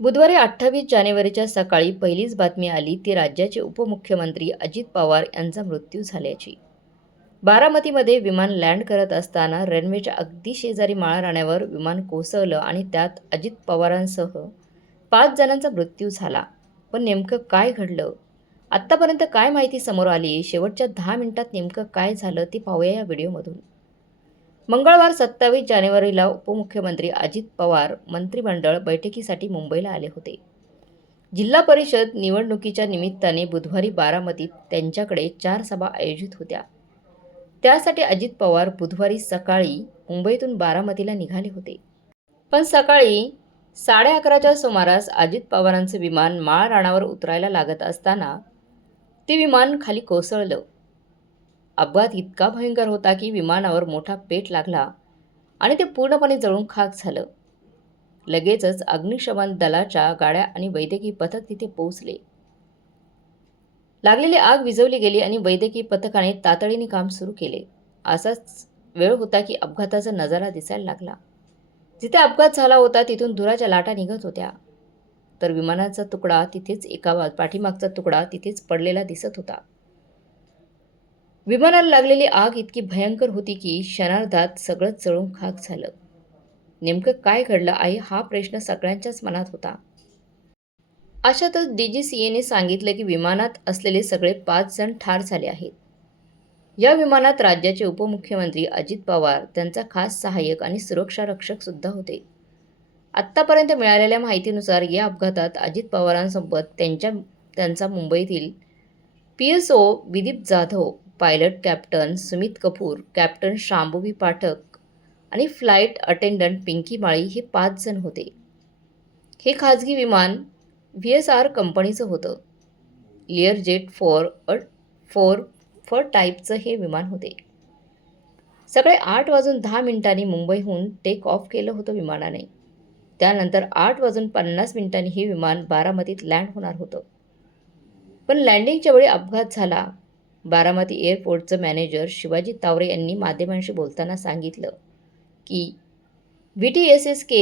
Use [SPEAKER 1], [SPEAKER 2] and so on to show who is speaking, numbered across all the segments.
[SPEAKER 1] बुधवारी अठ्ठावीस जानेवारीच्या सकाळी पहिलीच बातमी आली ती राज्याचे उपमुख्यमंत्री अजित पवार यांचा मृत्यू झाल्याची. बारामतीमध्ये विमान लँड करत असताना रनवेच्या अगदी शेजारी माळा राण्यावर विमान कोसळलं आणि त्यात अजित पवारांसह पाच जणांचा मृत्यू झाला. पण नेमकं काय घडलं? आत्तापर्यंत काय माहिती समोर आली? शेवटच्या दहा मिनिटात नेमकं काय झालं? ते पाहूया या व्हिडिओमधून. मंगळवार सत्तावीस जानेवारीला उपमुख्यमंत्री अजित पवार मंत्रिमंडळ बैठकीसाठी मुंबईला आले होते. जिल्हा परिषद निवडणुकीच्या निमित्ताने बुधवारी बारामतीत त्यांच्याकडे चार सभा आयोजित होत्या. त्यासाठी अजित पवार बुधवारी सकाळी मुंबईतून बारामतीला निघाले होते. पण सकाळी साडे अकराच्या सुमारास अजित पवारांचं विमान माळ राणावर उतरायला लागत असताना ते विमान खाली कोसळलं. अपघात इतका भयंकर होता की विमानावर मोठा पेट लागला आणि ते पूर्णपणे जळून खाक झालं. लगेचच अग्निशमन दलाच्या गाड्या आणि वैद्यकीय पथक तिथे पोहोचले. लागलेली आग विझवली गेली आणि वैद्यकीय पथकाने तातडीने काम सुरू केले. असाच वेळ होता की अपघाताचा नजारा दिसायला लागला. जिथे अपघात झाला होता तिथून धुराच्या लाटा निघत होत्या. तर विमानाचा तुकडा तिथेच एका पाठीमागचा तुकडा तिथेच पडलेला दिसत होता. विमानाला लागलेली आग इतकी भयंकर होती की क्षणार्धात सगळं जळून खाक झालं. नेमकं काय घडलं? आहे हा प्रश्न सगळ्यांच्याच मनात होता. अशातच डी जी सी एने सांगितलं की विमानात असलेले सगळे पाच जण ठार झाले आहेत. या विमानात राज्याचे उपमुख्यमंत्री अजित पवार त्यांचा खास सहाय्यक आणि सुरक्षा रक्षक सुद्धा होते. आत्तापर्यंत मिळालेल्या माहितीनुसार या अपघातात अजित पवारांसोबत त्यांच्या त्यांचा मुंबईतील P S O Vidip Jadhav pilot captain Sumit Kapoor captain Shambhavi Pathak आणि फ्लाईट अटेंडंट पिंकी माळी हे पाच जण होते. हे खाजगी विमान व्ही एस आर कंपनीचं होतं. Lear jet four a four four टाईपचं हे विमान होते. सकाळी आठ वाजून दहा मिनिटांनी मुंबईहून टेक ऑफ केलं होतं विमानाने. त्यानंतर आठ वाजून पन्नास मिनिटांनी हे विमान बारामतीत लँड होणार होतं. पण लँडिंगच्या वेळी अपघात झाला बारामती एअरपोर्टचं मॅनेजर शिवाजी तावरे यांनी माध्यमांशी बोलताना सांगितलं की V T S S K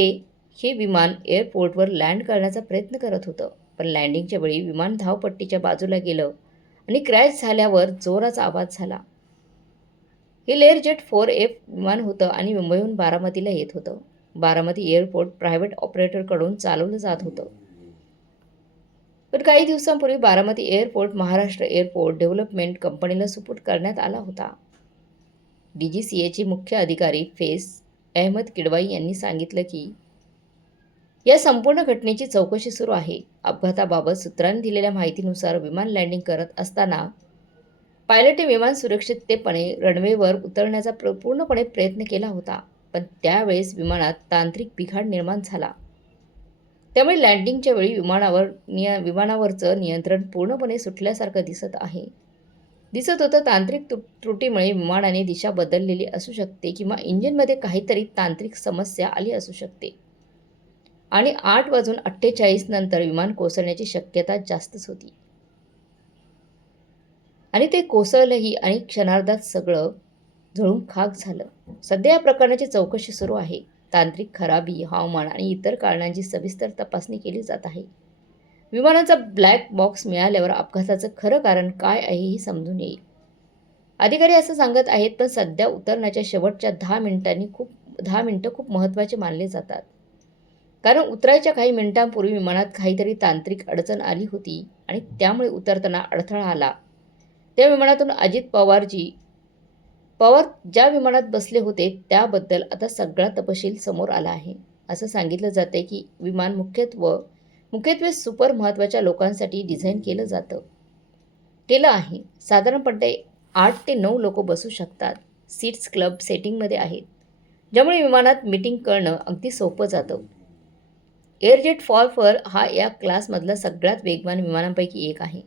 [SPEAKER 1] हे विमान एअरपोर्टवर लँड करण्याचा प्रयत्न करत होतं पण लँडिंगच्या वेळी विमान धावपट्टीच्या बाजूला गेलं आणि क्रॅश झाल्यावर जोराचा आवाज झाला. हे लेअर जेट फोर एफ विमान होतं आणि मुंबईहून बारामतीला येत होतं. बारामती एअरपोर्ट प्रायव्हेट ऑपरेटरकडून चालवलं जात होतं. पण काही दिवसांपूर्वी Baramati airport Maharashtra airport development कंपनीला सुपूर्द करण्यात आला होता. डी जी सी एचे मुख्य अधिकारी फेस अहमद किडवाई यांनी सांगितलं की या संपूर्ण घटनेची चौकशी सुरू आहे. अपघाताबाबत सूत्रांनी दिलेल्या माहितीनुसार विमान लँडिंग करत असताना पायलटने विमान सुरक्षिततेपणे रनवेवर उतरण्याचा पूर्णपणे प्रयत्न केला होता. पण त्यावेळेस विमानात तांत्रिक बिघाड निर्माण झाला. त्यामुळे लँडिंगच्या वेळी विमानावर निय विमानावरचं नियंत्रण पूर्णपणे सुटल्यासारखं दिसत आहे. दिसत होतं तांत्रिक तु त्रुटीमुळे विमानाने दिशा बदललेली असू शकते किंवा इंजिनमध्ये काहीतरी तांत्रिक समस्या आली असू शकते. आणि आठ वाजून अठ्ठेचाळीस नंतर विमान कोसळण्याची शक्यता जास्तच होती. आणि ते कोसळलंही आणि क्षणार्धात सगळं झळून खाक झालं. सध्या या प्रकरणाची चौकशी सुरू आहे. तांत्रिक खराबी हवामान आणि इतर कारणांची सविस्तर तपासणी केली जात आहे. विमानाचा ब्लॅक बॉक्स मिळाल्यावर अपघाताचं खरं कारण काय आहे हे समजून येईल. अधिकारी असं सांगत आहेत पण सध्या उतरण्याच्या शेवटच्या दहा मिनिटांनी खूप दहा मिनटं खूप महत्त्वाचे मानले जातात. कारण उतरायच्या काही मिनिटांपूर्वी विमानात काहीतरी तांत्रिक अडचण आली होती आणि त्यामुळे उतरताना अडथळा आला. त्या विमानातून अजित पवारजी पवार ज्या विमानात बसले होते त्याबद्दल आता सगळा तपशील समोर आला आहे. असं सांगितलं जाते की विमान मुख्यत्व मुख्यत्वे सुपर महत्त्वाच्या लोकांसाठी डिझाईन केलं जातं. केलं आहे. साधारणपणे आठ ते नऊ लोक बसू शकतात. सीट्स क्लब सेटिंगमध्ये आहेत. ज्यामुळे विमानात मीटिंग करणं अगदी सोपं जातं. एअरजेट फॉलफर हा या क्लासमधला सगळ्यात वेगवान विमानांपैकी एक आहे.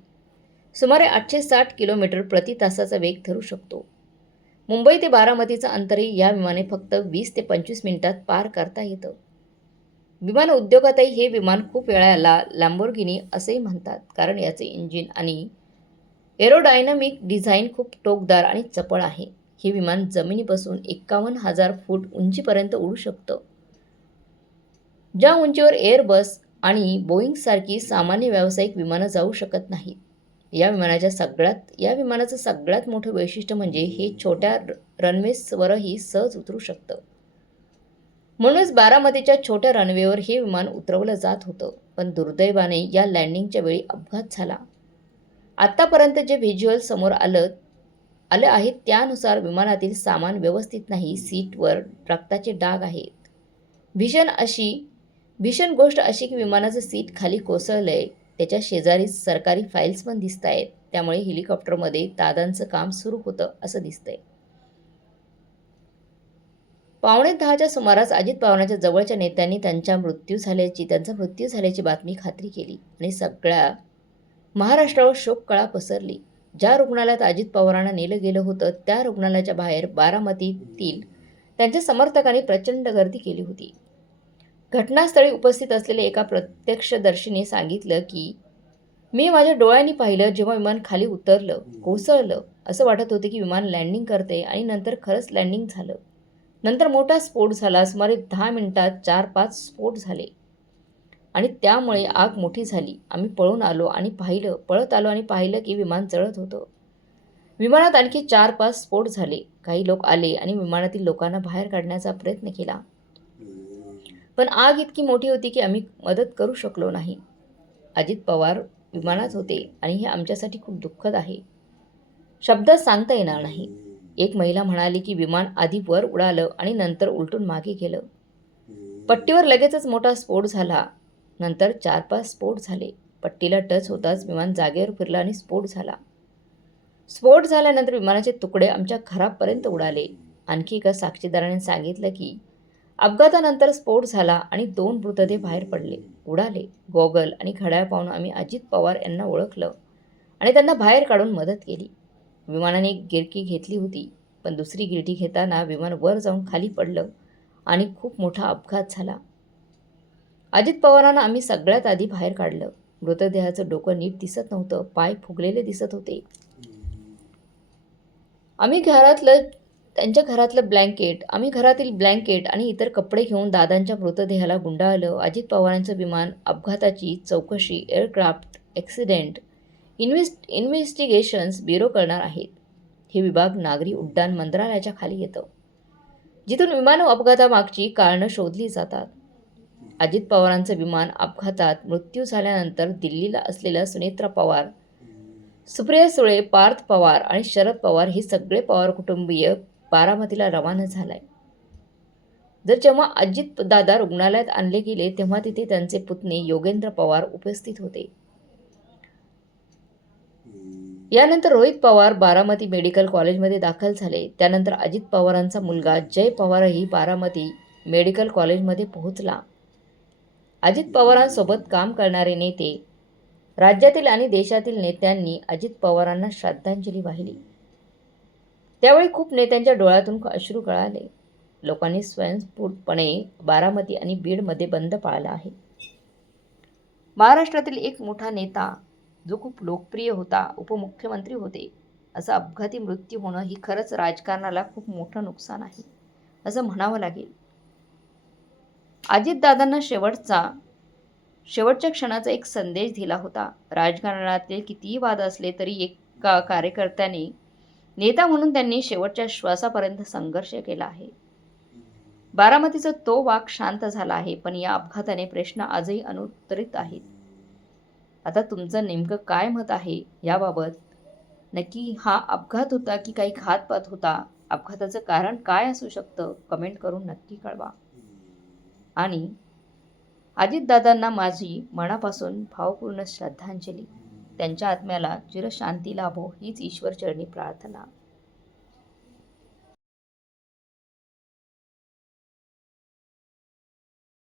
[SPEAKER 1] सुमारे आठशे साठ किलोमीटर प्रति तासाचा वेग ठरू शकतो. मुंबई ते बारामतीचं अंतरही या विमाने फक्त वीस ते पंचवीस मिनिटात पार करता येतं. विमान उद्योगातही हे विमान खूप वेळाला लॅम्बोर्गिनी असेही म्हणतात. कारण याचे इंजिन आणि एरोडायनामिक डिझाईन खूप टोकदार आणि चपळ आहे. हे विमान जमिनीपासून एक्कावन्न हजार फूट उंचीपर्यंत उडू शकतं. ज्या उंचीवर एअरबस आणि बोईंगसारखी सामान्य व्यावसायिक विमानं जाऊ शकत नाहीत. या विमानाच्या सगळ्यात या विमानाचं सगळ्यात मोठं वैशिष्ट्य म्हणजे हे छोट्या र- रनवेजवरही सहज उतरू शकतं. म्हणूनच बारामतीच्या छोट्या रनवेवर हे विमान उतरवलं जात होतं पण दुर्दैवाने या लँडिंगच्या वेळी अपघात झाला. आत्तापर्यंत जे व्हिज्युअल समोर आलं आलं आहे त्यानुसार विमानातील सामान व्यवस्थित नाही सीटवर रक्ताचे डाग आहेत. भीषण अशी भीषण गोष्ट अशी की विमानाचं सीट खाली कोसळलं आहे त्याच्या शेजारीच सरकारी फाईल्स पण दिसत आहेत त्यामुळे हेलिकॉप्टरमध्ये दादांचं काम सुरू होतं असं दिसतंय. पावणे दहाच्या सुमारास अजित पवारांच्या जवळच्या नेत्यांनी त्यांच्या मृत्यू झाल्याची त्यांचा मृत्यू झाल्याची बातमी खात्री केली आणि सगळ्या महाराष्ट्रावर शोककळा पसरली. ज्या रुग्णालयात अजित पवारांना नेलं गेलं होतं त्या रुग्णालयाच्या बाहेर बारामतीतील त्यांच्या समर्थकांनी प्रचंड गर्दी केली होती. घटनास्थळी उपस्थित असलेल्या एका प्रत्यक्षदर्शीने सांगितलं की मी माझ्या डोळ्यांनी पाहिलं जेव्हा विमान खाली उतरलं कोसळलं असं वाटत होतं की विमान लँडिंग करते आणि नंतर खरंच लँडिंग झालं. नंतर मोठा स्फोट झाला सुमारे दहा मिनिटात चार पाच स्फोट झाले. आणि त्यामुळे आग मोठी झाली. आम्ही पळून आलो आणि पाहिलं पळत आलो आणि पाहिलं की विमान जळत होतं. विमानात आणखी चार पाच स्फोट झाले. काही लोक आले आणि विमानातील लोकांना बाहेर काढण्याचा प्रयत्न केला. पण आग इतकी मोठी होती की आम्ही मदत करू शकलो नाही. अजित पवार विमानात होते आणि हे आमच्यासाठी खूप दुःखद आहे. शब्दात सांगता येणार नाही. एक महिला म्हणाली की विमान आधी वर उडालं आणि नंतर उलटून मागे गेलं. पट्टीवर लगेचच मोठा स्फोट झाला. नंतर चार पाच स्फोट झाले. पट्टीला टच होताच विमान जागेवर फिरलं आणि स्फोट झाला. स्फोट झाल्यानंतर विमानाचे तुकडे आमच्या घरापर्यंत उडाले. आणखी एका साक्षीदाराने सांगितलं की अपघातानंतर स्फोट झाला आणि दोन मृतदेह बाहेर पडले. उडाले गॉगल आणि घड्याळ पाहून आम्ही अजित पवार यांना ओळखलं आणि त्यांना बाहेर काढून मदत केली. विमानाने एक गिरकी घेतली होती पण दुसरी गिरटी घेताना विमान वर जाऊन खाली पडलं आणि खूप मोठा अपघात झाला. अजित पवारांना आम्ही सगळ्यात आधी बाहेर काढलं. मृतदेहाचं डोकं नीट दिसत नव्हतं पाय फुगलेले दिसत होते. आम्ही घरातलं त्यांच्या घरातलं ब्लँकेट आम्ही घरातील ब्लँकेट आणि इतर कपडे घेऊन दादांच्या मृतदेहाला गुंडाळलं. अजित पवारांचं विमान अपघाताची चौकशी aircraft accident invest investigations bureau करणार आहेत. हे विभाग नागरी उड्डाण मंत्रालयाच्या खाली येतं. जिथून विमान अपघातामागची कारणं शोधली जातात. अजित पवारांचं विमान अपघातात मृत्यू झाल्यानंतर दिल्लीला असलेल्या सुनेत्रा पवार सुप्रिया सुळे पार्थ पवार आणि शरद पवार हे सगळे पवार कुटुंबीय बारामतीला रवाना झालाय. जर जेव्हा अजित दादा रुग्णालयात आणले गेले तेव्हा तिथे त्यांचे पुतणे योगेंद्र पवार उपस्थित होते. यानंतर रोहित पवार बारामती मेडिकल कॉलेजमध्ये दाखल झाले. त्यानंतर अजित पवारांचा मुलगा जय पवारही बारामती मेडिकल कॉलेजमध्ये पोहोचला. अजित पवारांसोबत काम करणारे नेते राज्यातील आणि देशातील नेत्यांनी अजित पवारांना श्रद्धांजली वाहिली. त्यावेळी खूप नेत्यांच्या डोळ्यातून अश्रू गळाले लोकांनी स्वयंस्फूर्तपणे बारामती आणि बीडमध्ये बंद पाळला आहे. महाराष्ट्रातील एक मोठा नेता जो खूप लोकप्रिय होता उपमुख्यमंत्री होते असा अपघाती मृत्यू होणं ही खरंच राजकारणाला खूप मोठं नुकसान आहे असं म्हणावं लागेल. अजितदादांना शेवटचा शेवटच्या क्षणाचा एक संदेश दिला होता. राजकारणातील कितीही वाद असले तरी एका कार्यकर्त्याने नेता म्हणून त्यांनी शेवटच्या श्वासापर्यंत संघर्ष केला आहे. बारामतीचा तो वाक शांत झाला आहे पण या अपघाताने प्रश्न आजही अनुत्तरित आहेत. आता तुमचं नेमकं काय मत आहे याबाबत? नक्की हा अपघात होता की काही घातपात होता? अपघाताचं कारण काय असू शकतं? कमेंट करून नक्की कळवा. आणि अजितदादांना माझी मनापासून भावपूर्ण श्रद्धांजली. त्यांच्या आत्म्याला चिरशांती लाभो हीच ईश्वरचरणी प्रार्थना.